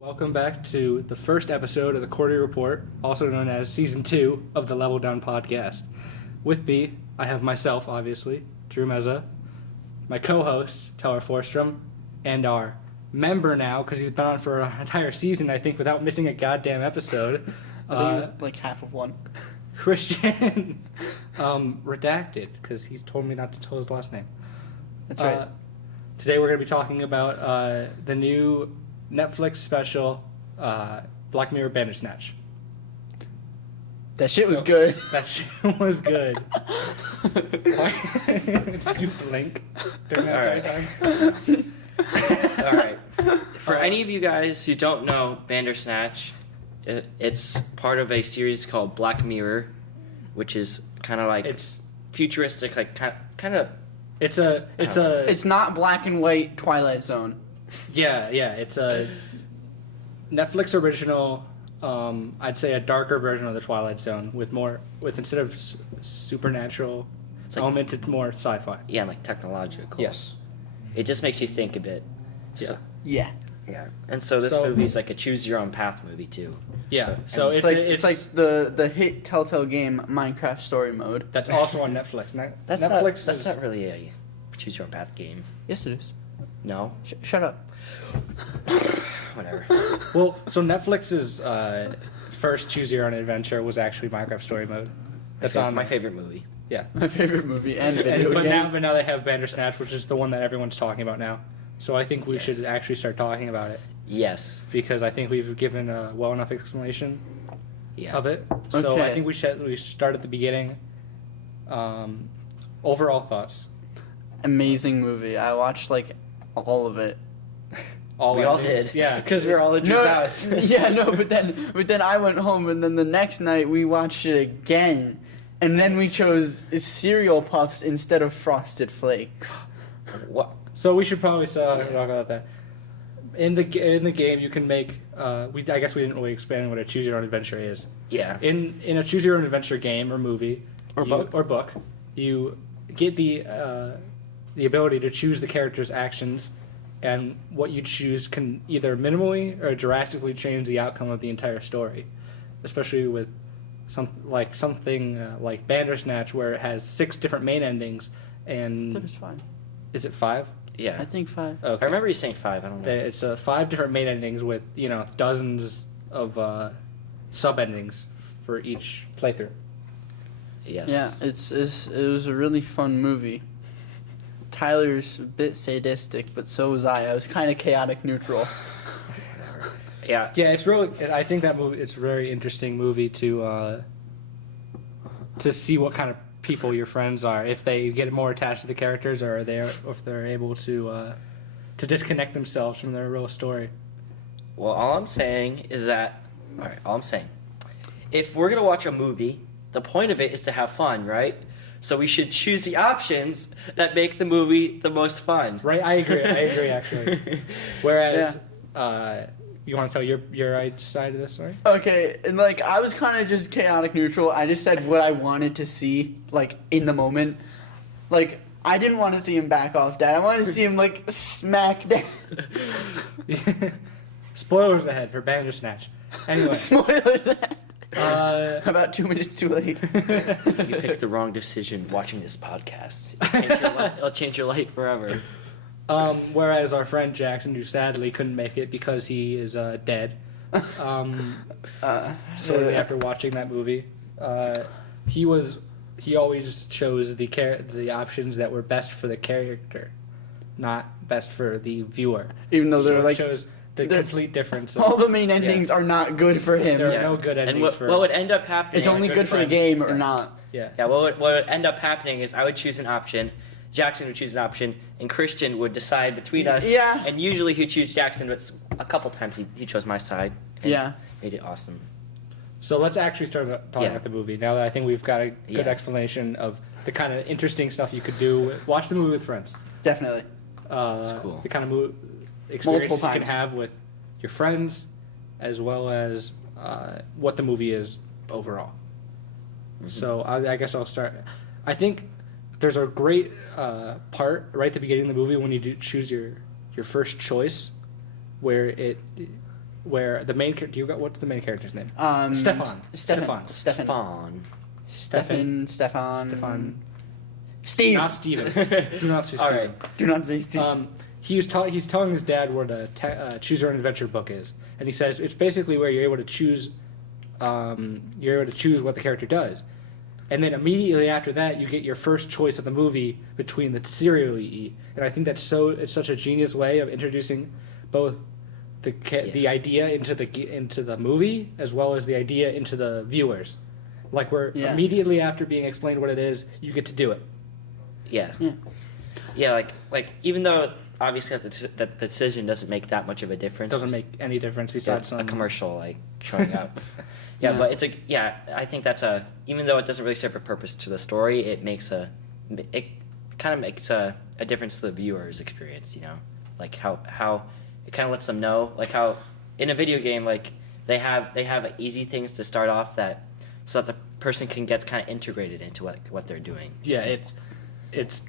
Welcome back to the first episode of the Quarterly Report, also known as Season 2 of the Level Down podcast. With me, I have myself, obviously, Drew Meza, my co-host, Tyler Forstrom, and our member now, because he's been on for an entire season, I think, without missing a goddamn episode. I think it was like half of one. Christian, redacted, because he's told me not to tell his last name. That's right. Today we're going to be talking about the new Netflix special, Black Mirror Bandersnatch. That shit was good. That shit was good. Did you blink during that time? Alright. For any of you guys who don't know Bandersnatch, it's part of a series called Black Mirror, which is kind of like futuristic, like kind of. It's not black and white Twilight Zone. Yeah, it's a Netflix original. I'd say a darker version of the Twilight Zone with instead of supernatural elements, it's more sci-fi. Yeah, like technological. Yes. It just makes you think a bit. So, Yeah. And so this movie is like a choose your own path movie too. Yeah. So it's like the hit Telltale game Minecraft Story Mode. That's also on Netflix. That's not really a choose your own path game. Yes, it is. No. Shut up. Whatever. Well, so Netflix's first Choose Your Own Adventure was actually Minecraft Story Mode. That's on my favorite movie. Yeah. My favorite movie and video game. But now they have Bandersnatch, which is the one that everyone's talking about now. So I think we should actually start talking about it. Yes. Because I think we've given a well enough explanation of it. So I think we should start at the beginning. Overall thoughts. Amazing movie. I watched like all of it. We all did. Yeah. Because we were all at Drew's house. But then I went home, and then the next night we watched it again. And then we chose cereal puffs instead of Frosted Flakes. What? So we should probably talk about that. In the game, you can make. I guess we didn't really explain what a Choose Your Own Adventure is. Yeah. In a Choose Your Own Adventure game or movie book, you get the ability to choose the character's actions, and what you choose can either minimally or drastically change the outcome of the entire story, especially with something like Bandersnatch, where it has 6 different main endings. And I thought it was 5. Is it 5? Yeah. I think 5. Okay. I remember you saying 5. I don't know. It's 5 different main endings with dozens of sub endings for each playthrough. Yes. Yeah, it was a really fun movie. Tyler's a bit sadistic, but so was I. I was kind of chaotic neutral. Yeah. Yeah, it's really. I think that movie. It's a very interesting movie to see what kind of people your friends are. If they get more attached to the characters, or if they're able to disconnect themselves from their real story. Well, all I'm saying is that. All right. All I'm saying, if we're gonna watch a movie, the point of it is to have fun, right? So we should choose the options that make the movie the most fun. Right, I agree actually. Whereas, you want to tell your side of this story? Okay, and I was kind of just chaotic neutral. I just said what I wanted to see, in the moment. I didn't want to see him back off Dad. I wanted to see him, smack Dad. Spoilers ahead for Bandersnatch. Anyway. Spoilers ahead. About 2 minutes too late. You picked the wrong decision watching this podcast. It'll change your life forever. Whereas our friend Jackson, who sadly couldn't make it because he is dead, shortly after watching that movie, he always chose the options that were best for the character, not best for the viewer. Even though they're shows the complete difference. All the main endings are not good for him. There are no good endings and what would end up happening? It's only good for the game or not. Yeah. Yeah. What would end up happening is I would choose an option, Jackson would choose an option, and Christian would decide between us. Yeah. And usually he'd choose Jackson, but a couple times he chose my side. And Yeah. Made it awesome. So let's actually start talking about the movie now that I think we've got a good Yeah. explanation of the kind of interesting stuff you could do. Watch the movie with friends. Definitely. That's cool. The kind of experiences you can times. have with your friends, as well as what the movie is overall. So I guess I'll start. I think there's a great part right at the beginning of the movie when you do choose your first choice, where the main character. What's the main character's name? Stefan. Steve. Not Steven. Do not say All Steven. right. Do not say Steve. He's telling his dad what a choose your own adventure book is, and he says it's basically where you're able to choose. You're able to choose what the character does, and then immediately after that, you get your first choice of the movie between the cereal you eat. And I think it's such a genius way of introducing both the idea into the movie as well as the idea into the viewers. Like immediately after being explained what it is, you get to do it. Yeah. Like even though obviously that the decision doesn't make that much of a difference. Doesn't make any difference besides a commercial like showing up. But it's I think that's even though it doesn't really serve a purpose to the story, it kind of makes a difference to the viewer's experience. Like how it kind of lets them know, like how in a video game, like they have easy things to start off so that the person can get kind of integrated into what they're doing. Yeah, it's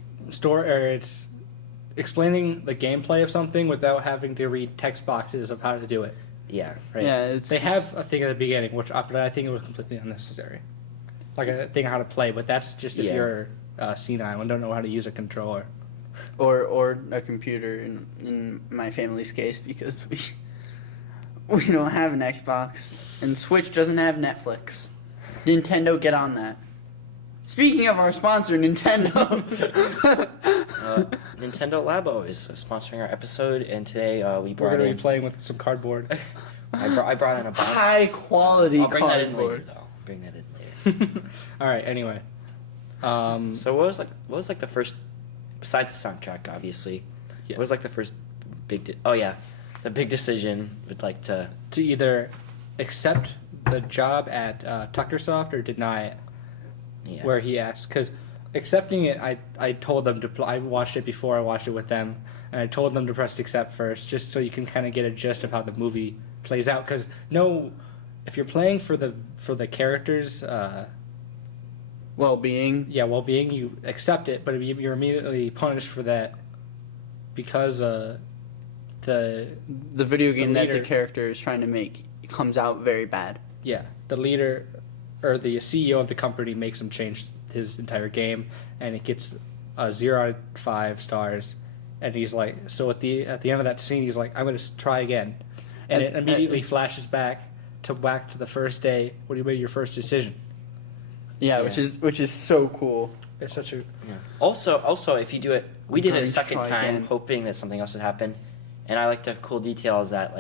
explaining the gameplay of something without having to read text boxes of how to do it. Yeah. Right. Yeah, they have a thing at the beginning, but I think it was completely unnecessary. Like a thing on how to play, but that's just if you're senile and don't know how to use a controller. Or a computer in my family's case, because we don't have an Xbox and Switch doesn't have Netflix. Nintendo, get on that. Speaking of our sponsor, Nintendo. Nintendo Labo is sponsoring our episode, and today we're going to be playing with some cardboard. I brought in a box. High quality I'll bring cardboard. that in later, though. Bring that in later. All right. Anyway. So what was the first, besides the soundtrack, obviously? Yeah. What was the first big? The big decision would to either accept the job at Tuckersoft or deny it. Yeah. Where he asked, because accepting it, I told them to. I watched it before I watched it with them, and I told them to press accept first, just so you can kind of get a gist of how the movie plays out. Because if you're playing for the characters' well-being, you accept it, but you're immediately punished for that because the video game that the leader, character is trying to make comes out very bad. Yeah, the leader or the CEO of the company makes him change his entire game, and it gets 0 out of 5 stars. And he's like, so at the end of that scene, he's like, I'm going to try again, and it immediately flashes back to the first day when you made your first decision. Yeah, which is so cool. It's such a Also, if you do it, we did it a second time, again. hoping that something else would happen. And I like the cool details that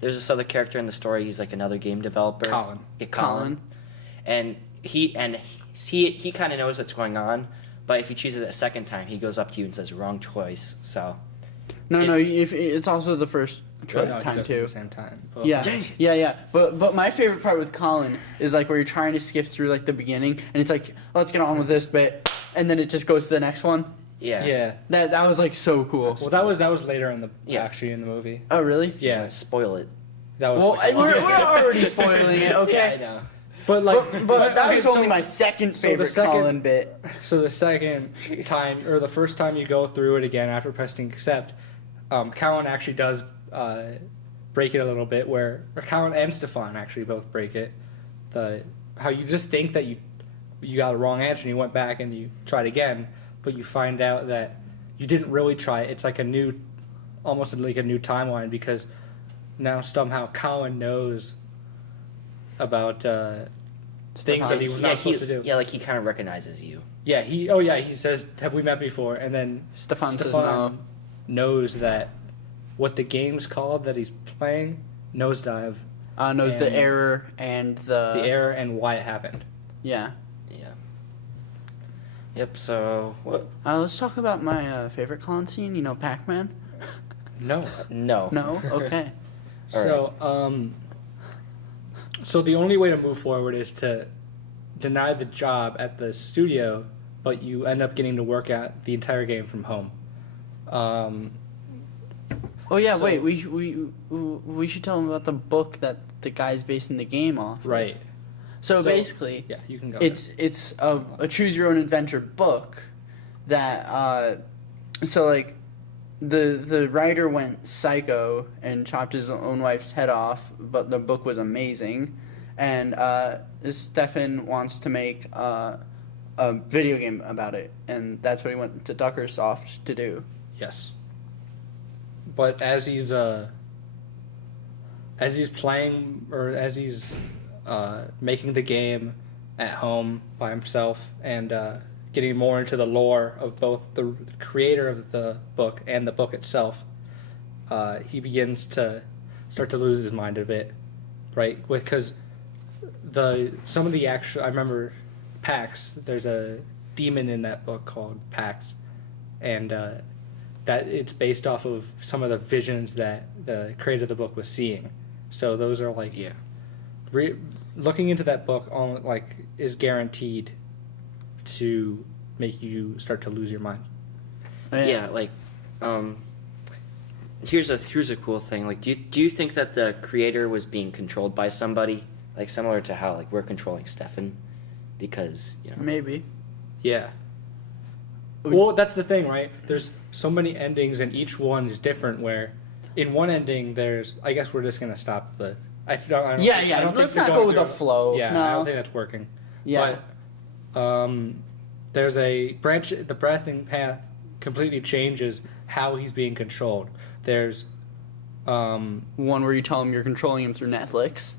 there's this other character in the story. He's another game developer. Colin. Yeah, Colin. And he kind of knows what's going on, but if he chooses it a second time, he goes up to you and says wrong choice. So it's also the first time too. At the same time. But Yeah. But my favorite part with Colin is where you're trying to skip through the beginning, and it's let's get on with this bit, and then it just goes to the next one. Yeah. That was so cool. Well, that was later in actually in the movie. Oh really? Yeah. Spoil it. That was. We're already spoiling it. Okay. Yeah, I know. But that was only my second favorite Colin bit. So the second time, or the first time you go through it again after pressing accept, Colin actually does break it a little bit, where Colin and Stefan actually both break it. How you just think that you got a wrong answer and you went back and you tried again, but you find out that you didn't really try it. It's almost like a new timeline, because now somehow Colin knows about things that he was not supposed to do. Yeah, he kind of recognizes you. Yeah, he says, "Have we met before?" And then Stefan says no. Knows that what the game's called that he's playing, Nosedive. Knows the error and the error and why it happened. Yeah. Yeah. Yep. So what? Let's talk about my favorite Colin scene. Pac-Man. No. No. No. Okay. So So the only way to move forward is to deny the job at the studio, but you end up getting to work at the entire game from home. Oh yeah, So- wait. We should tell them about the book that the guy's basing the game off. Right. So, So- basically, Yeah, you can go. it's a choose your own adventure book that so like the writer went psycho and chopped his own wife's head off, but the book was amazing, and Stefan wants to make a video game about it, and that's what he went to Duckersoft to do. Yes. But as he's playing, or as he's making the game at home by himself, and getting more into the lore of both the creator of the book and the book itself, he begins to start to lose his mind a bit, right? Because some of the actual, I remember Pax. There's a demon in that book called Pax, and that it's based off of some of the visions that the creator of the book was seeing. So those are like, Yeah. Looking into that book is guaranteed to make you start to lose your mind. Yeah, like, here's a cool thing. Like, do you think that the creator was being controlled by somebody, like similar to how like we're controlling Stefan, because Maybe. Yeah. Well, that's the thing, right? There's so many endings, and each one is different. Where, in one ending, I guess we're just gonna stop the. I don't Yeah, think- I don't let's think not we're go with going the through- flow. Yeah, No. I don't think that's working. Yeah. But there's a branch. The branching path completely changes how he's being controlled. There's, One where you tell him you're controlling him through Netflix.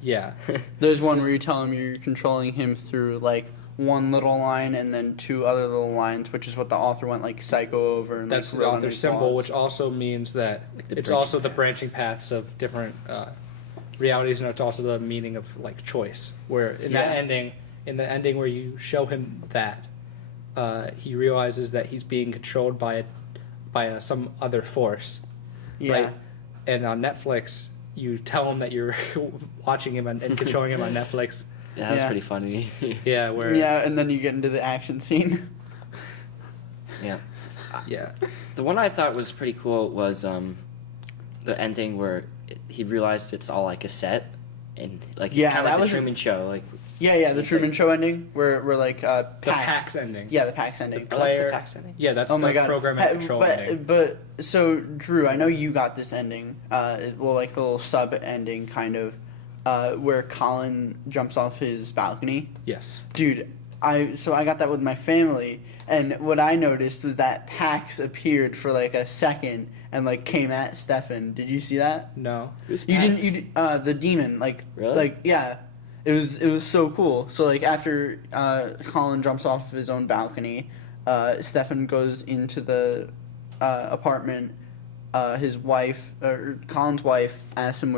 yeah, There's one where you tell him you're controlling him through like one little line and then two other little lines, which is what the author went like psycho over. And that's like, the wrote on author's his symbol, walls. which also means that Like the it's branching also the path. branching paths of different realities, and it's also the meaning of like choice. Where in Yeah. the ending where you show him that, he realizes that he's being controlled by some other force. Yeah. Right? And on Netflix, you tell him that you're watching him and controlling him on Netflix. Yeah, that was Yeah. pretty funny. Yeah, where Yeah, and then you get into the action scene. Yeah. yeah, The one I thought was pretty cool was the ending where he realized it's all like a set, and like it's Yeah, kind of that like the was Truman Show. Like, Yeah, the It's Truman like- Show ending where like the Pax. PAX ending. Yeah, the Pax ending. oh, that's the Player- PAX ending. Yeah, that's Oh my the god. program and control ending. but so Drew, I know you got this ending. Well, like the little sub ending kind of, where Colin jumps off his balcony. Yes. Dude, I got that with my family, and what I noticed was that Pax appeared for like a second and like came at Stefan. Did you see that? No. Who's You Pax? didn't. The demon, Really? like yeah, it was so cool. So like after Colin jumps off his own balcony, Stefan goes into the apartment. His wife, or Colin's wife, asks him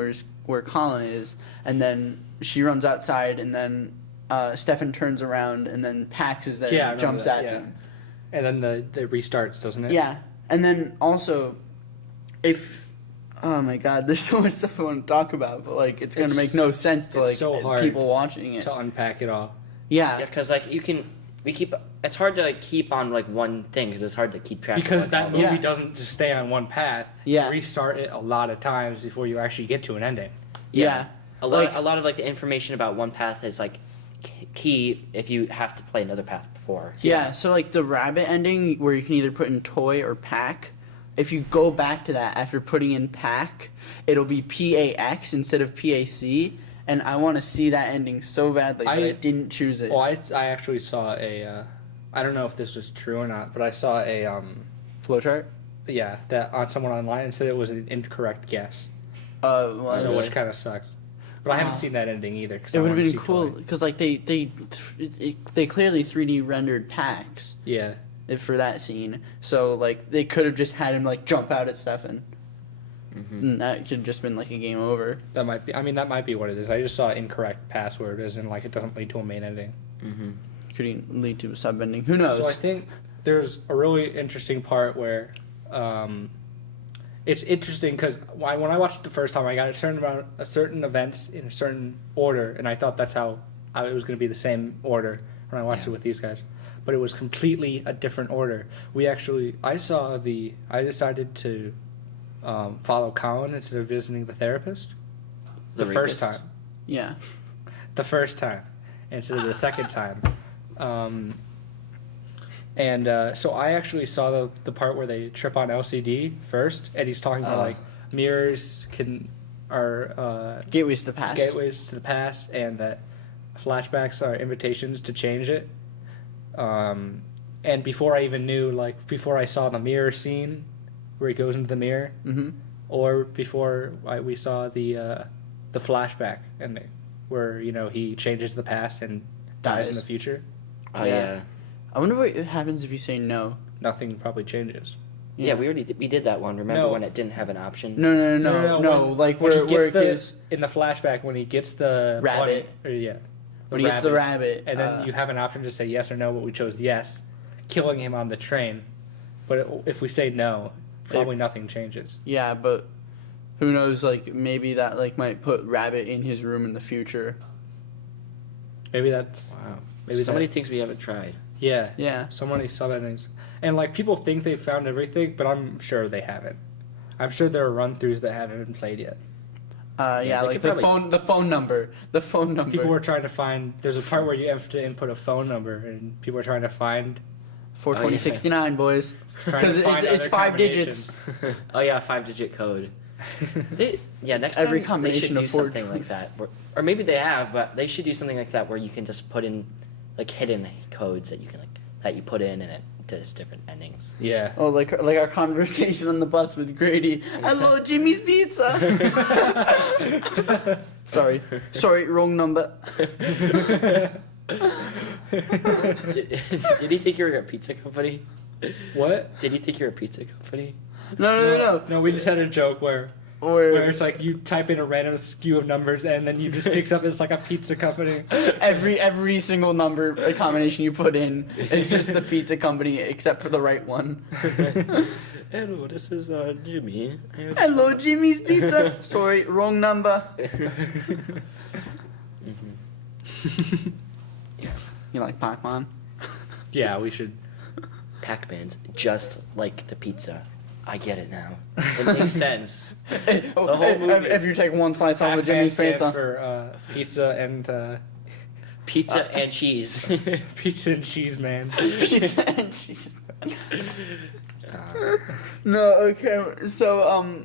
where Colin is, and then she runs outside, and then Stefan turns around, and then Pax is there, Yeah, I and remember jumps that, at yeah. them. And then the restarts, doesn't it? Yeah, and then also, oh my god, there's so much stuff I want to talk about, but like it's gonna It's- make no sense to it's like so hard people watching it. To unpack it all. Yeah, Yeah, because like it's hard to like keep on like one thing because it's hard to keep track. Because of, like, that all movie the- Yeah. doesn't just stay on one path. Yeah. You restart it a lot of times before you actually get to an ending. yeah. a lot of like the information about one path is like key if you have to play another path before. Yeah, so like the rabbit ending where you can either put in toy or pack, if you go back to that after putting in pack, it'll be PAX instead of PAC, and I want to see that ending so badly, but I didn't choose it. Well, I actually saw I don't know if this was true or not, but I saw Flowchart? that on someone online and said it was an incorrect guess. Well, So which kind of sucks. But I haven't Wow. seen that ending either. Cause it I would have wanted to been see cool Toy. because like they clearly 3D rendered packs Yeah. for that scene, so like they could have just had him like jump out at Stefan, and that could have just been like a game over. That might be. I mean, that might be what it is. I just saw incorrect password, as in like it doesn't lead to a main ending. Could lead to a sub ending. Who knows? So I think there's a really interesting part where it's interesting because when I watched it the first time, I got certain events in a certain order, and I thought that's how it was going to be the same order when I watched it with these guys. But it was completely a different order. I decided to follow Colin instead of visiting the therapist. The first time. Yeah. The first time instead of the second time. So I actually saw the part where they trip on LCD first, and he's talking about like mirrors are gateways to the past. Gateways to the past, and that flashbacks are invitations to change it. And before I saw the mirror scene where he goes into the mirror, or before we saw the flashback where he changes the past and dies in the future. Oh yeah. I wonder what happens if you say no. Nothing probably changes. Yeah, we did that one. Remember when it didn't have an option? No. Like where it gets in the flashback when he gets the rabbit. When he gets the rabbit, and then you have an option to say yes or no, but we chose yes, killing him on the train. But if we say no, probably nothing changes. Yeah, but who knows? Like maybe that might put Rabbit in his room in the future. Maybe that's wow. Maybe so many things we haven't tried. Yeah. So many sub-endings. And people think they've found everything, but I'm sure they haven't. I'm sure there are run-throughs that haven't been played yet. The phone number. People were trying to find. There's a part where you have to input a phone number, and people are trying to find 42069, boys. Because it's 5 digits. Oh yeah, 5-digit code. Next every time combination they should do of something like that, or maybe they have, but they should do something like that where you can just put in hidden codes that you can that you put in and it does different endings. Yeah. Oh, like our conversation on the bus with Grady. Hello, Jimmy's Pizza. Sorry, wrong number. Did he think you were a pizza company? What? Did he think you were a pizza company? No. No, we just had a joke where it's like you type in a random skew of numbers and then you just picks up it's like a pizza company. Every single number combination you put in is just the pizza company except for the right one. Hello, this is Jimmy. Hello, Jimmy's Pizza. Sorry, wrong number. Yeah. You like Pac-Man? Yeah, we should. Pac-Man's just like the pizza. I get it now. It makes sense. The whole movie. If you take one slice off of Jimmy's Pizza. For pizza and... Pizza and cheese. Pizza and cheese, man. Pizza and cheese. No, okay. So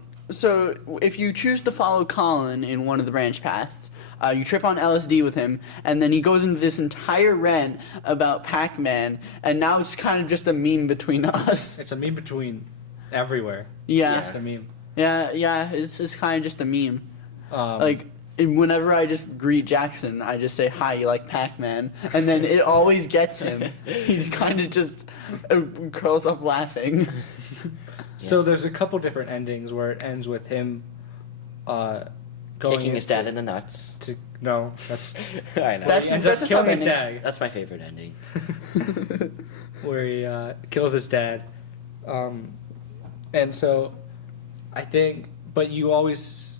if you choose to follow Colin in one of the branch paths, you trip on LSD with him, and then he goes into this entire rant about Pac-Man, and now it's kind of just a meme between us. It's a meme between everywhere. Yeah. It's a meme. Yeah, it's kind of just a meme. Whenever I just greet Jackson, I just say, hi, you like Pac-Man? And then it always gets him. He kind of just curls up laughing. So there's a couple different endings where it ends with him kicking his dad in the nuts. No, that's... I know. He ends up killing his dad. That's my favorite ending. Where he kills his dad. And so, I think... But you always...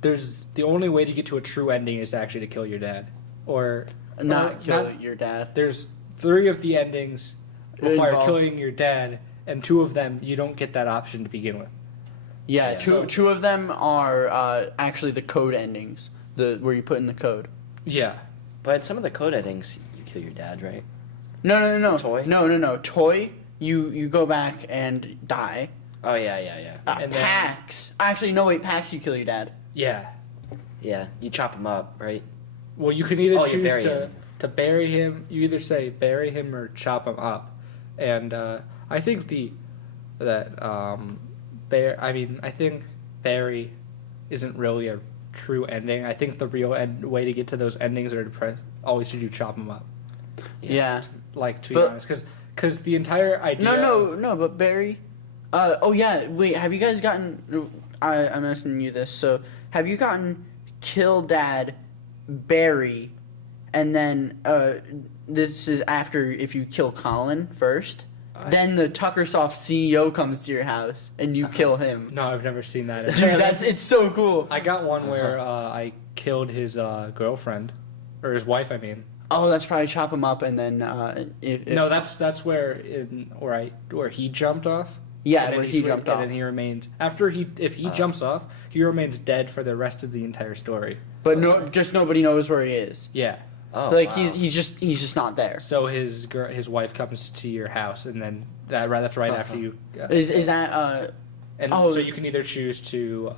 There's... The only way to get to a true ending is actually to kill your dad. Or... Not kill your dad. There's 3 of the endings require involved killing your dad, and 2 of them, you don't get that option to begin with. Yeah, two of them are actually the code endings, where you put in the code. Yeah. But in some of the code endings, you kill your dad, right? No. Toy? No. Toy, you go back and die. Oh, yeah. And Pax. Actually, no, wait, Pax, you kill your dad. Yeah. Yeah, you chop him up, right? Well, you can either choose bury him. to bury him. You either say bury him or chop him up. And I think I think bury isn't really a true ending. I think the real way to get to those endings are to always should you chop them up. Yeah. To be honest, because the entire idea. No, but bury. Wait, have you guys gotten? I'm asking you this. So, have you gotten kill dad, bury, and then this is after if you kill Colin first, Then the Tuckersoft CEO comes to your house and you kill him. No, I've never seen that. Dude, it's so cool. I got one where I killed his girlfriend, or his wife, I mean. Oh, that's probably chop him up and then No, that's where he jumped off. Yeah, and where then he jumped off. And then he remains if he jumps off, he remains dead for the rest of the entire story. But just nobody knows where he is. Yeah. Oh, Like wow. he's just not there. So his wife comes to your house, and then that's right after you. Is that so you can either choose to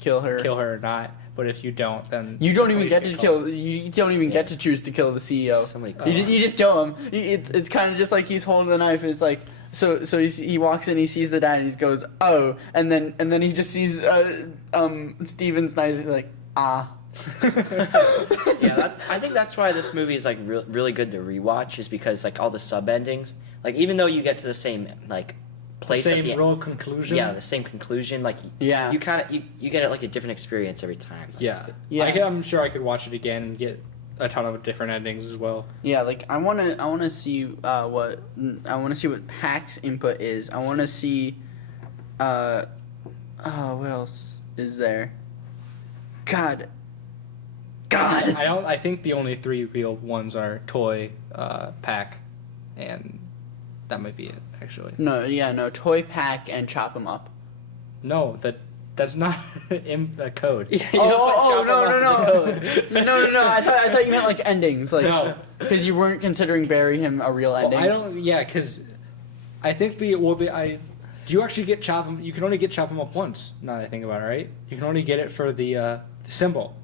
kill her or not. But if you don't, then you don't even police get to called. kill. You don't even get to choose to kill the CEO. So many You just kill him. It's kind of just like he's holding the knife. It's like so he walks in, he sees the dad, and he goes oh, and then he just sees Steven's knife. He's like ah. Yeah, I think that's why this movie is like really good to rewatch, is because like all the sub endings, like even though you get to the same like place, same at the real conclusion. Yeah, the same conclusion. Like Yeah. you kind of you get like a different experience every time. Like, Yeah. I'm sure I could watch it again and get a ton of different endings as well. Yeah, like I wanna see what Pack's input is. I wanna see what else is there? God. I think the only three real ones are Toy, Pack, and that might be it actually. No, Toy, Pack, and Chop 'em Up. No, that's not in the code. No. I thought you meant like endings, like No. because you weren't considering bury him a real Well, ending. I don't. Yeah, because I think do you actually get Chop 'em? You can only get Chop 'em Up once. Now that I think about it, right? You can only get it for the symbol.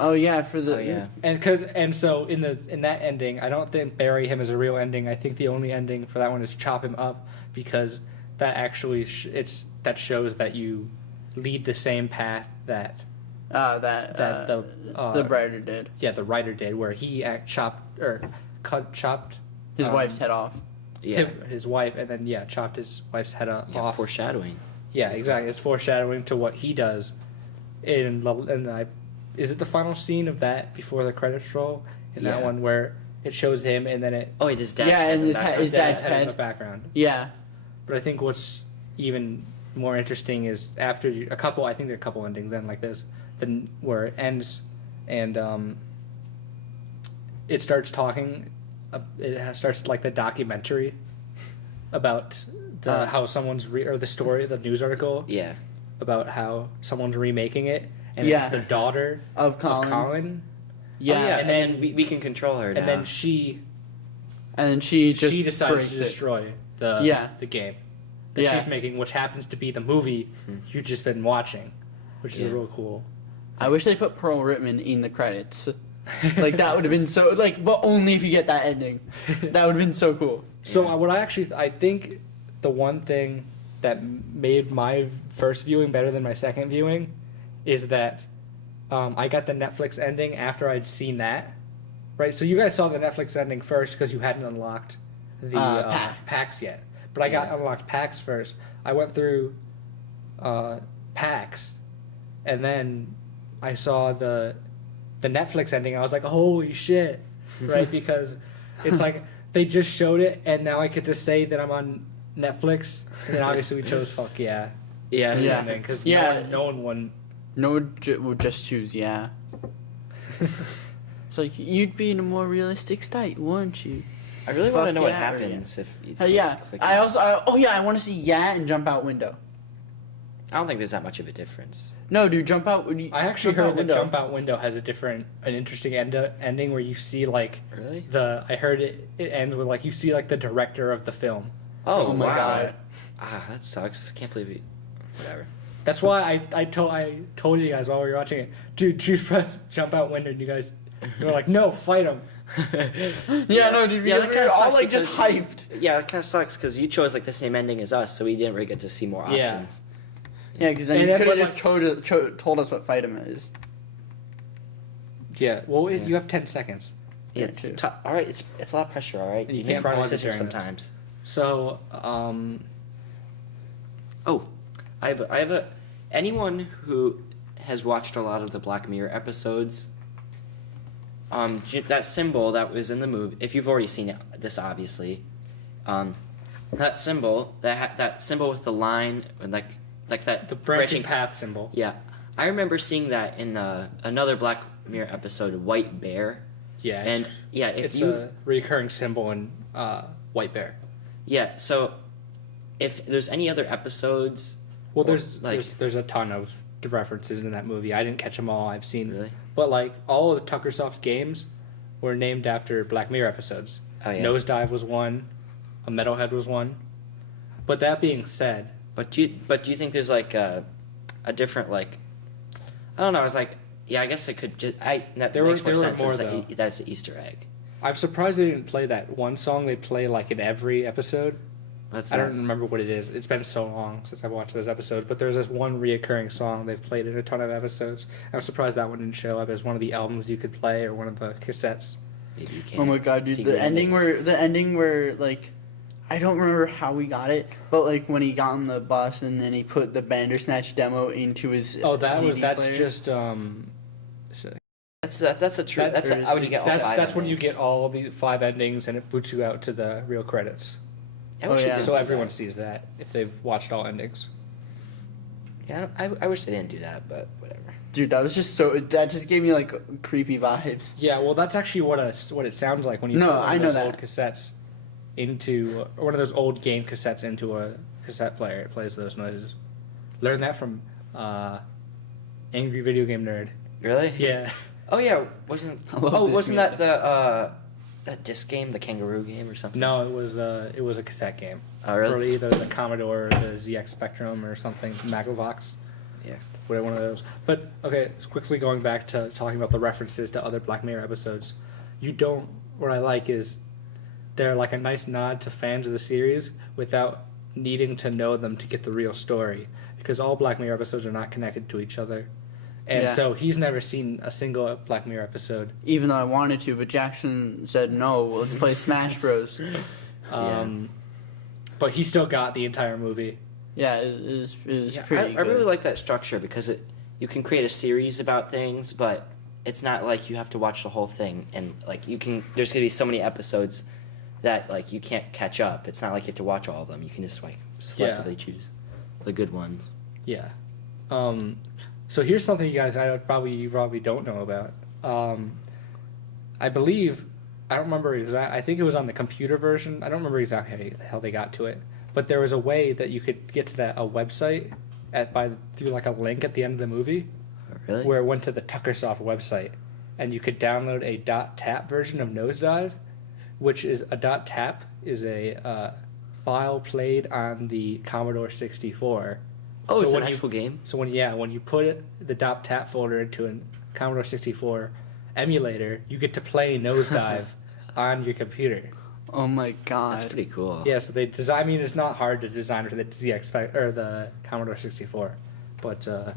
Oh yeah, for the And so in that ending, I don't think bury him is a real ending. I think the only ending for that one is chop him up, because that actually that shows that you lead the same path that the writer did. Yeah, the writer did, where he chopped His wife's head off. Yeah. his wife, and then chopped his wife's head off. Foreshadowing. Yeah, exactly. It's foreshadowing to what he does is it the final scene of that before the credits roll? In that one where it shows him and then it... Oh, his dad's head. head. Yeah, and his dad's head in the background. Yeah. But I think what's even more interesting is after I think there are a couple endings end like this, then where it ends and it starts talking, starts like the documentary about how someone's the story, the news article. Yeah. About how someone's remaking it. And Yeah. it's the daughter Of Colin. Yeah, Yeah. and then we can control her now. And then she just decides breaks to it. destroy the game that Yeah. she's making, which happens to be the movie you've just been watching, which is real cool. I wish they put Pearl Rittman in the credits. Like that would have been so but only if you get that ending. That would have been so cool. So I think the one thing that made my first viewing better than my second viewing is that I got the Netflix ending after I'd seen that, right? So you guys saw the Netflix ending first because you hadn't unlocked the packs yet. But I got unlocked packs first. I went through packs, and then I saw the Netflix ending. I was like, holy shit, right? Because it's like they just showed it, and now I get to say that I'm on Netflix. And then obviously we chose fuck yeah. Yeah. Because no one won. No one would just choose yeah. It's like you'd be in a more realistic state, wouldn't you? I really want to know what yeah, happens if you click I on it. I want to see yeah and jump out window. I don't think there's that much of a difference. No, dude, jump out. I actually heard that Jump Out Window has an interesting ending where you see like Really? I heard it ends with like you see like the director of the film. Oh, my wow. God. That sucks. Can't believe it. Whatever. That's why I told you guys while we were watching it, dude, choose press Jump Out Window, and you guys were like, no, fight him. Yeah, no, dude, Yeah, because that we kinda were all sucks like just because hyped. Yeah, it kind of sucks because you chose like the same ending as us, so we didn't really get to see more Yeah. options. Yeah, because then And you then, could have but, just told us what fight him is. Yeah, well, you have 10 seconds. Yeah, Yeah, true. all right, it's a lot of pressure. All right, And you make can't wrong pause it decisions during this. sometimes. So, I have anyone who has watched a lot of the Black Mirror episodes. That symbol that was in the movie. If you've already seen it, this obviously, that symbol, that symbol with the line, and like that The branching path symbol. Yeah, I remember seeing that in another Black Mirror episode, White Bear. Yeah, and it's a recurring symbol in White Bear. Yeah, so if there's any other episodes, well, there's a ton of references in that movie. I didn't catch them all. I've seen, really, but like all of the Tuckersoft's games were named after Black Mirror episodes. Oh yeah, Nosedive was one, a Metalhead was one. But that being said, do you think there's like a different like, I don't know. I was like, yeah, I guess it could just that makes more sense. That's an Easter egg. I'm surprised they didn't play that one song they play like in every episode. I don't remember what it is. It's been so long since I've watched those episodes, but there's this one reoccurring song they've played in a ton of episodes. I'm surprised that one didn't show up as one of the albums you could play or one of the cassettes. Maybe you can't. Oh my god, dude! The ending where like, I don't remember how we got it, but like when he got on the bus and then he put the Bandersnatch demo into his CD player. Just That's a true. That's how you get all five. That's when you get all the 5 endings and it boots you out to the real credits. So everyone sees that if they've watched all endings. Yeah, I wish they didn't do that, but whatever. Dude, that was just that just gave me like creepy vibes. Yeah, well, that's actually what it sounds like when you put one of those old cassettes into one of those old game cassettes into a cassette player. It plays those noises. Learn that from Angry Video Game Nerd. Really? Yeah. Oh yeah, wasn't that the that disc game, the Kangaroo game or something? No, it was a cassette game. Oh really? For either the Commodore or the ZX Spectrum or something, Magnavox. Yeah. Whatever one of those. But okay, quickly going back to talking about the references to other Black Mirror episodes. What I like is they're like a nice nod to fans of the series without needing to know them to get the real story, because all Black Mirror episodes are not connected to each other. And so he's never seen a single Black Mirror episode. Even though I wanted to, but Jackson said no. Let's play Smash Bros. But he still got the entire movie. Yeah, it was pretty good. I really like that structure because you can create a series about things, but it's not like you have to watch the whole thing, and like there's gonna be so many episodes that like you can't catch up. It's not like you have to watch all of them. You can just like selectively choose the good ones. Yeah. So here's something you guys you probably don't know about. I believe, I don't remember I think it was on the computer version. I don't remember exactly how they got to it, but there was a way that you could get to a website through like a link at the end of the movie. Oh, really? Where it went to the Tuckersoft website, and you could download a .tap version of Nosedive, which is a .tap is a file played on the Commodore 64. Oh, so it's an actual game? So when you put the .tap folder into a Commodore 64 emulator, you get to play Nosedive on your computer. Oh my god. That's pretty cool. Yeah, so they design. I mean, it's not hard to design for the ZX or the Commodore 64, but or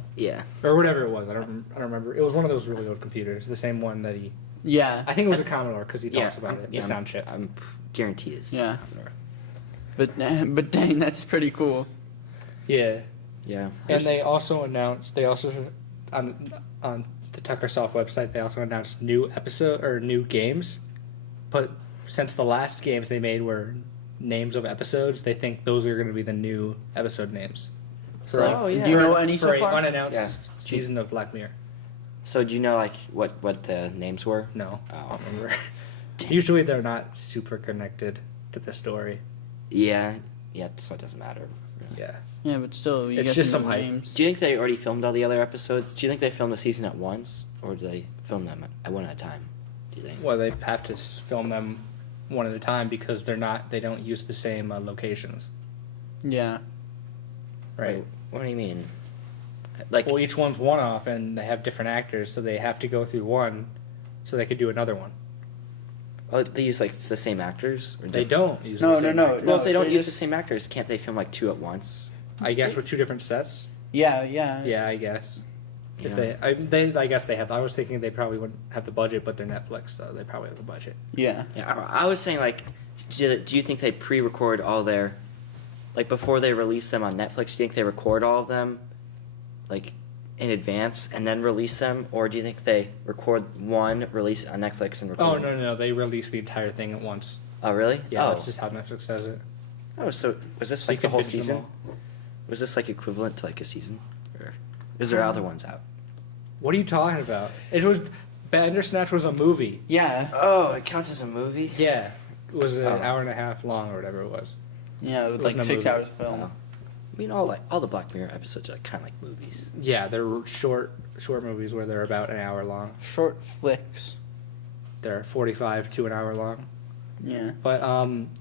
whatever it was. I don't remember. It was one of those really old computers, the same one that he. Yeah. I think it was a Commodore because he talks about it. Yeah, the sound chip. I'm guaranteed it's Commodore. But dang, that's pretty cool. Yeah. Yeah. And they also announced. On the Tuckersoft website, they also announced new games, but since the last games they made were names of episodes, they think those are going to be the new episode names. Do you know any so far? For an unannounced season of Black Mirror. So do you know like what the names were? No, I don't remember. Usually they're not super connected to the story. Yeah, so it doesn't matter. Really. Yeah. Yeah, but still, it's just some hype. names. Do you think they already filmed all the other episodes? Do you think they filmed the season at once, or do they film them at one at a time? Do you think? Well, they have to film them one at a time because they don't use the same locations. Yeah. Right. Wait, what do you mean? Like, well, each one's one-off, and they have different actors, so they have to go through one, so they could do another one. Oh, they use like the same actors? Or they don't use no, the same actors. Well, if they don't use the same actors, can't they film like two at once? I guess with 2 different sets. Yeah. Yeah, I guess. Yeah. If I guess they have. I was thinking they probably wouldn't have the budget, but they're Netflix, so they probably have the budget. Yeah. Yeah, I was saying like, do you think they pre-record all their, like before they release them on Netflix? Do you think they record all of them, like, in advance and then release them, or do you think they record one, release it on Netflix, and record? Oh no, they release the entire thing at once. Oh really? Yeah, Oh. that's just how Netflix does it. Oh, so was this So you like the can whole binge them season? all. Was this like equivalent to like a season? Or is there other ones out? What are you talking about? It was Bandersnatch was a movie. Yeah. Oh, it counts as a movie? Yeah, it was an Oh. hour and a half long or whatever it was. Yeah, it was like wasn't a 6 movie. hours of film. Oh. I mean, all the Black Mirror episodes are kind of like movies. Yeah, they're short movies where they're about an hour long. Short flicks. They're 45 to an hour long. Yeah. But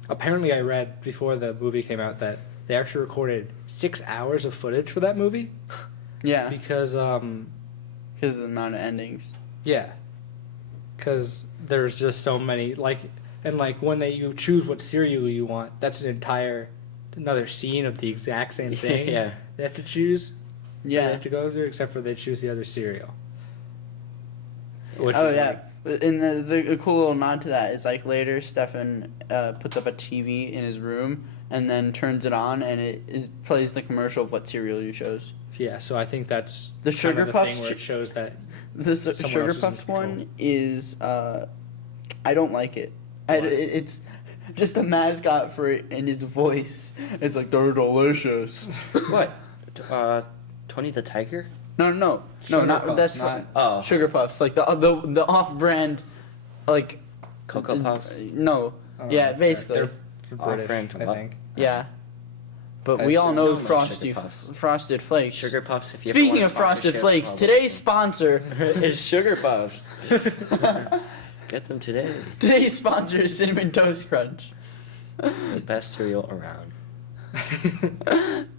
apparently, I read before the movie came out that they actually recorded 6 hours of footage for that movie Yeah. because Because of the amount of endings. yeah, because there's just so many and when you choose what cereal you want, that's another scene of the exact same thing. Yeah. They have to choose. They Yeah. have to go through, except for they choose the other cereal. Which Oh is yeah. like- And the cool little nod to that is like later Stefan puts up a TV in his room and then turns it on and it plays the commercial of what cereal you chose. yeah, so I think that's The kind Sugar of the Puffs thing where it shows that The Someone Sugar else is in Puffs control. one is I don't like it. It's just a mascot for it and his voice. It's like they're delicious. What? Tony the Tiger? No, Sugar not Puffs, that's not- Oh. Sugar Puffs, like the off-brand, like Cocoa Puffs? No, yeah, basically, they're British, Off-brand I what? think. yeah. But I we all assume- know I don't like Frosty Sugar Puffs. Frosted Flakes. Sugar Puffs, if you ever Speaking want a of Frosted sponsorship, Flakes, I'll today's look sponsor, them. is Sugar Puffs. Get them today. today's sponsor is Cinnamon Toast Crunch. The best cereal around.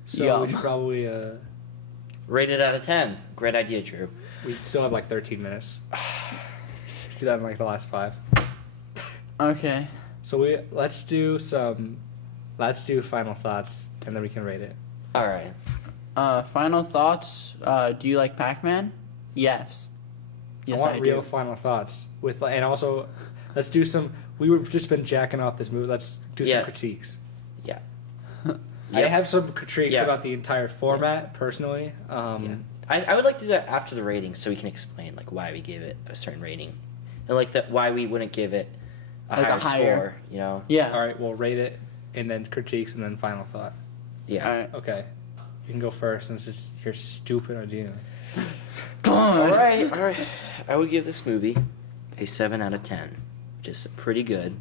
So Yum. we should probably Rated out of 10. Great idea, Drew. we still have like 13 minutes. Do that in like the last 5. Okay. So let's do final thoughts and then we can rate it. All right. Final thoughts. Do you like Pac-Man? Yes. Yes, I want I real do. final thoughts and also let's do some. We've just been jacking off this movie. Let's do Yeah. some critiques. Yeah. I Yep. have some critiques Yeah. about the entire format personally. Yeah. I would like to do that after the rating so we can explain like why we gave it a certain rating. And like why we wouldn't give it a Like a higher higher- score, you know? Yeah. All right, we'll rate it and then critiques and then final thought. Yeah. All right. Okay, you can go first since it's your stupid idea. All right. I would give this movie a 7 out of 10, which is pretty good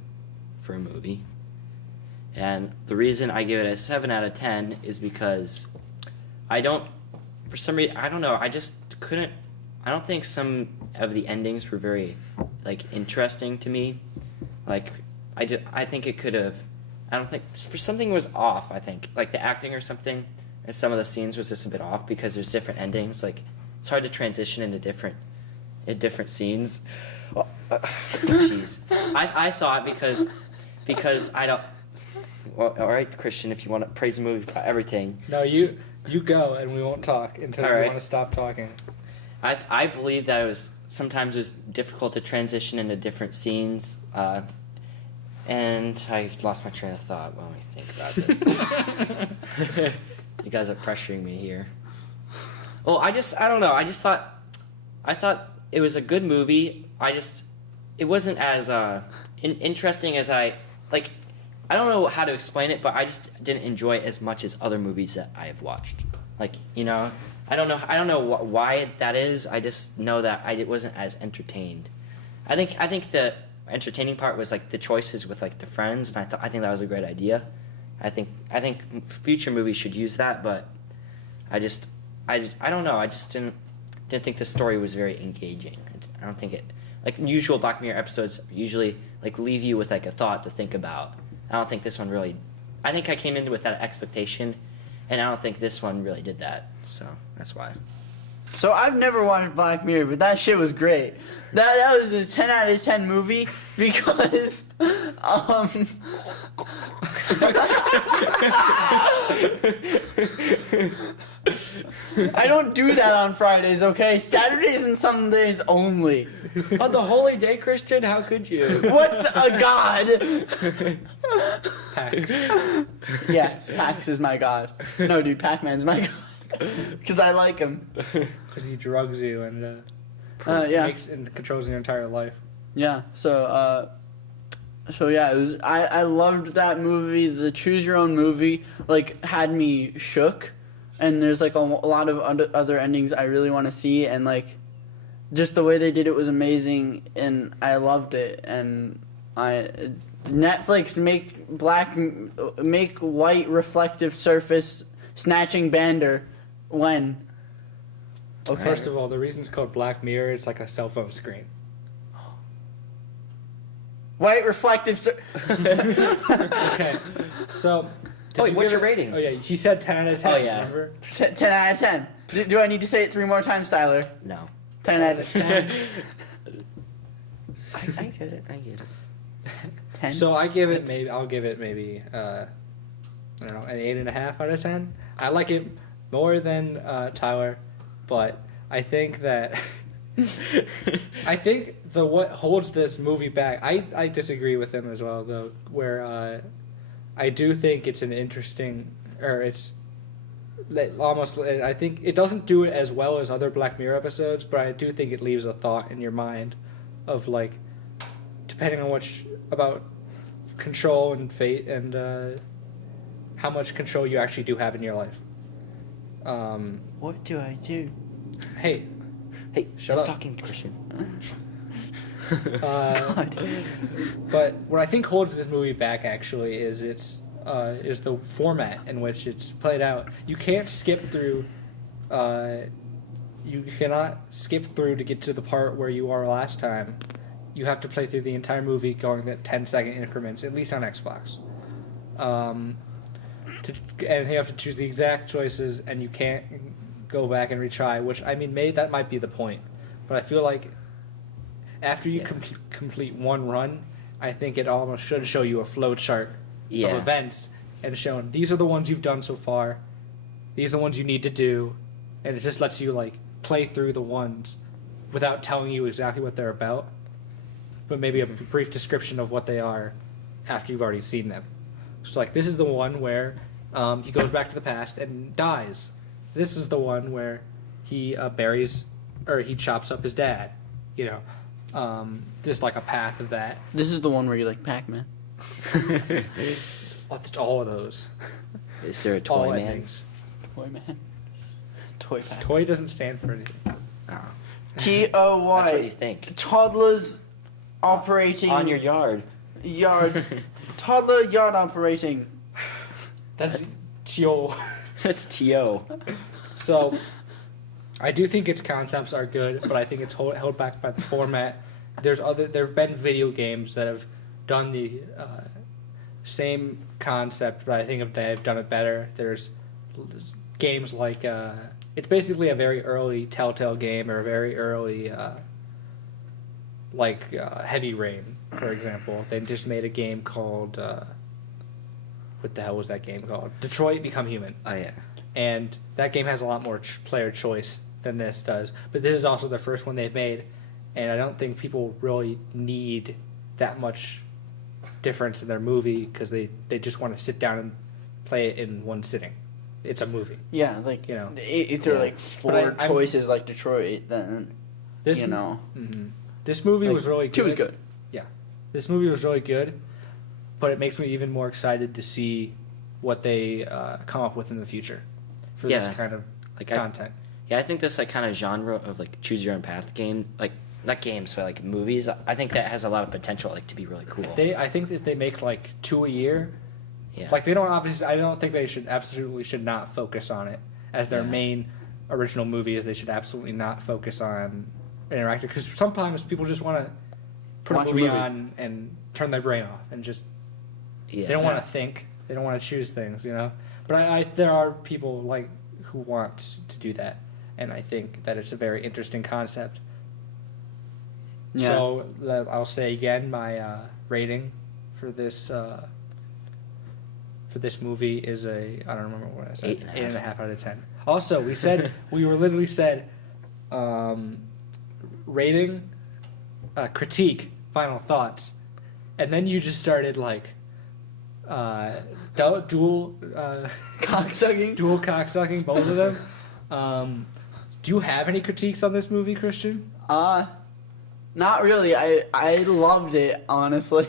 for a movie. And the reason I give it a 7 out of 10 is because for some reason, I don't know, I don't think some of the endings were very, like, interesting to me. Like, I think it could have, I don't think, for something was off, I think. Like, the acting or something, and some of the scenes was just a bit off because there's different endings. Like, it's hard to transition into different scenes. Jeez. I thought because I don't. Well, all right, Christian, if you want to praise the movie for everything. No, you go and we won't talk until All you right. want to stop talking. I believe that sometimes it was difficult to transition into different scenes, and I lost my train of thought when we think about this. You guys are pressuring me here. Well, I don't know. I thought it was a good movie. It wasn't as interesting as I don't know how to explain it, but I just didn't enjoy it as much as other movies that I have watched. Like, you know, I don't know why that is. I just know that it wasn't as entertained. I think the entertaining part was like the choices with like the friends, and I think that was a great idea. I think future movies should use that, but I don't know. I just didn't think the story was very engaging. I don't think it, like usual Black Mirror episodes usually like leave you with like a thought to think about. I don't think this one really. I think I came in with that expectation, and I don't think this one really did that. So that's why. So I've never watched Black Mirror, but that shit was great. That was a 10 out of 10 movie because I don't do that on Fridays, okay? Saturdays and Sundays only. On the holy day, Christian, how could you? What's a god? Pax. Yes, Pax is my god. No, dude, Pac-Man's my god. Because I like him. Because he drugs you and Yeah. makes and controls your entire life. Yeah, so, So yeah, it was. I loved that movie. The Choose Your Own movie like had me shook, and there's like a lot of other endings I really want to see, and like just the way they did it was amazing, and I loved it. And Netflix make white reflective surface snatching Bander when. Okay. First of all, the reason it's called Black Mirror, it's like a cell phone screen. White reflective. Okay, so. Wait, what's your rating? Oh yeah, he said 10 out of 10. Oh yeah. Remember? 10 out of 10. Do I need to say it 3 more times, Tyler? No. 10 out of 10. I get it. I get it. 10. So I'll give it maybe I don't know, an 8.5 out of 10. I like it more than Tyler, but I think that what holds this movie back. I disagree with him as well though, where I do think it's an interesting, or it's almost. I think it doesn't do it as well as other Black Mirror episodes, but I do think it leaves a thought in your mind of like, depending on about control and fate and how much control you actually do have in your life. What do I do? Hey, shut up. Talking to Christian. But what I think holds this movie back actually is is the format in which it's played out. You can't skip through. You cannot skip through to get to the part where you are last time. You have to play through the entire movie going at 10-second increments, at least on Xbox. And you have to choose the exact choices, and you can't go back and retry. Which I mean, maybe that might be the point, but I feel like after you complete one run, I think it almost should show you a flow chart of events and showing these are the ones you've done so far, these are the ones you need to do, and it just lets you like play through the ones without telling you exactly what they're about, but maybe a brief description of what they are after you've already seen them. So like this is the one where he goes back to the past and dies. This is the one where he buries or he chops up his dad. You know. Just like a path of that. This is the one where you like Pac-Man. It's all of those. Is there a toy man? Endings. Toy man. Toy Pac. Toy doesn't stand for anything. Oh. TOY. That's what you think. Toddlers operating on your yard. Toddler yard operating. That's T.O. That's T.O. So, I do think its concepts are good, but I think it's held back by the format. There have been video games that have done the same concept, but I think they've done it better. There's games like it's basically a very early Telltale game or a very early Heavy Rain, for example. They just made a game called what the hell was that game called? Detroit Become Human. Oh yeah. And that game has a lot more player choice than this does. But this is also the first one they've made, and I don't think people really need that much difference in their movie because they just want to sit down and play it in one sitting. It's a movie. Yeah, like, you know, if there are like four choices like Detroit, then you know. Mm-hmm. This movie was really good. Two was good. Yeah, this movie was really good, but it makes me even more excited to see what they come up with in the future for this kind of content. I think this kind of genre of choose your own path game, not games but movies, I think that has a lot of potential to be really cool. I think if they make 2 a year, they don't obviously. I don't think they should not focus on it as their main original movies. They should absolutely not focus on interactive because sometimes people just want to put a movie on and turn their brain off and just they don't want to think. They don't want to choose things, you know. But there are people who want to do that. And I think that it's a very interesting concept. Yeah. So I'll say again, my rating for this movie is I don't remember what I said. 8.5 out of 10. Also, we literally said rating, critique, final thoughts, and then you just started dual cocksucking, both of them. Do you have any critiques on this movie, Christian? Not really. I loved it, honestly.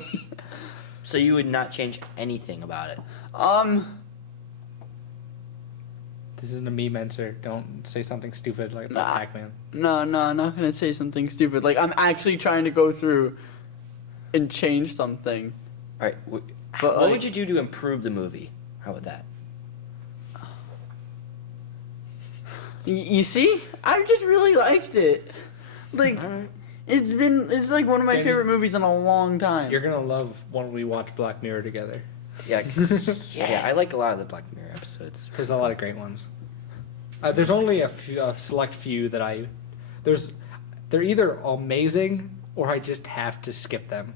So you would not change anything about it. This isn't a meme answer. Don't say something stupid like Nah. Pac-Man. No, I'm not gonna say something stupid. Like, I'm actually trying to go through and change something. All right. But, What like- would you do to improve the movie? How about that? You see, I just really liked it. Like, Alright. it's like one of my Jamie, favorite movies in a long time. You're gonna love when we watch Black Mirror together. Yeah. Yeah, I like a lot of the Black Mirror episodes. There's a lot of great ones. There's only a select few that they're either amazing or I just have to skip them.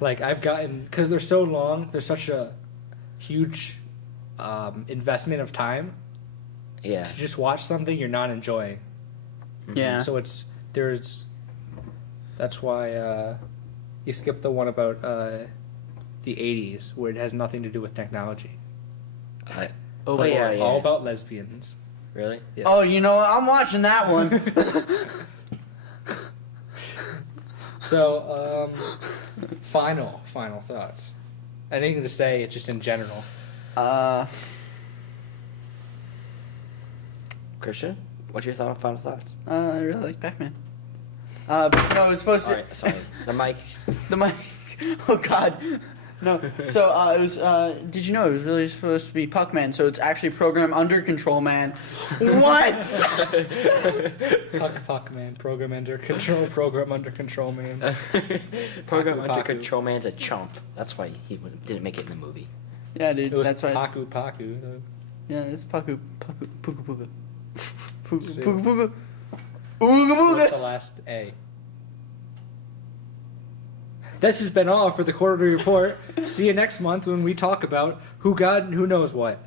Like I've gotten, because they're so long, there's such a huge investment of time Yeah. to just watch something you're not enjoying. Yeah. So that's why you skip the one about the 80s where it has nothing to do with technology. Oh yeah, yeah. All about lesbians. Really? Yeah. Oh, you know what? I'm watching that one. So, final thoughts. Anything to say, just in general. Christian, what's your final thoughts? I really like Pac-Man. But no, it was supposed to. All right, sorry. The mic. The mic. Oh God. No. So it was. Did you know it was really supposed to be Puckman? So it's actually Program Under Control Man. What? Puck man, program under control man. Program Paku, Under Paku. Control Man's a chump. That's why he didn't make it in the movie. Yeah, dude. It was That's why. Paku Paku. Though. Yeah, it's Puka Puka. Puka See. Puka Puka. Ooga What's the Booga. last A? This has been all for the quarterly report. See you next month when we talk about who got and who knows what.